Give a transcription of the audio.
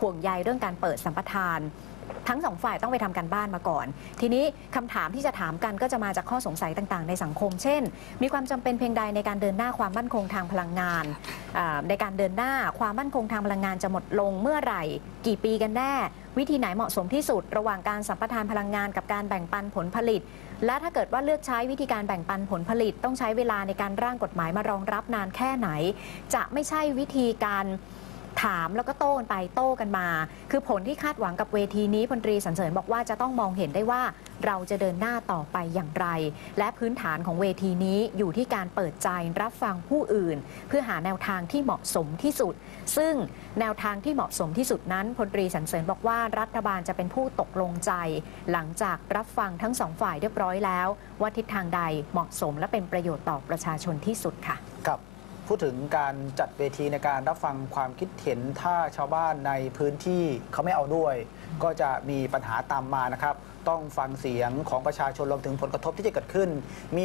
ห่วงใยเรื่องการเปิดสัมปทาน ทั้งสองฝ่ายต้องไปทำการบ้านมาก่อน ทีนี้คำถามที่จะถามกันก็จะมาจากข้อสงสัยต่างๆ ในสังคม เช่น มีความจำเป็นเพียงใดในการเดินหน้าความมั่นคงทางพลังงาน ในการเดินหน้าความมั่นคงทางพลังงานจะหมดลงเมื่อไหร่ กี่ปีกันแน่ วิธีไหนเหมาะสมที่สุด ระหว่างการสัมปทานพลังงานกับการแบ่งปันผลผลิตและถ้าเกิดว่าเลือกใช้วิธีการแบ่งปันผลผลิต ต้องใช้เวลาในการร่างกฎหมายมารองรับนานแค่ไหน จะไม่ใช่วิธีการ ถามแล้วก็โต้กันไปโต้กันมา คือผลที่คาดหวังกับเวทีนี้พลตรีสันเสริญบอกว่าจะต้องมองเห็นได้ว่าเราจะเดินหน้าต่อไปอย่างไร และพื้นฐานของเวทีนี้อยู่ที่การเปิดใจรับฟังผู้อื่น เพื่อหาแนวทางที่เหมาะสมที่สุด ซึ่งแนวทางที่เหมาะสมที่สุดนั้นพลตรีสันเสริญบอกว่ารัฐบาลจะเป็นผู้ตกลงใจ หลังจากรับฟังทั้งสองฝ่ายเรียบร้อยแล้ว ว่าทิศทางใดเหมาะสมและเป็นประโยชน์ต่อประชาชนที่สุดค่ะกับ พูดถึงการจัดเวทีในการรับฟังความคิดเห็นถ้าชาวบ้านในพื้นที่เขาไม่เอาด้วย ก็จะมีปัญหาตามมานะครับ ต้องฟังเสียงของประชาชนรวมถึงผลกระทบที่จะเกิดขึ้นมี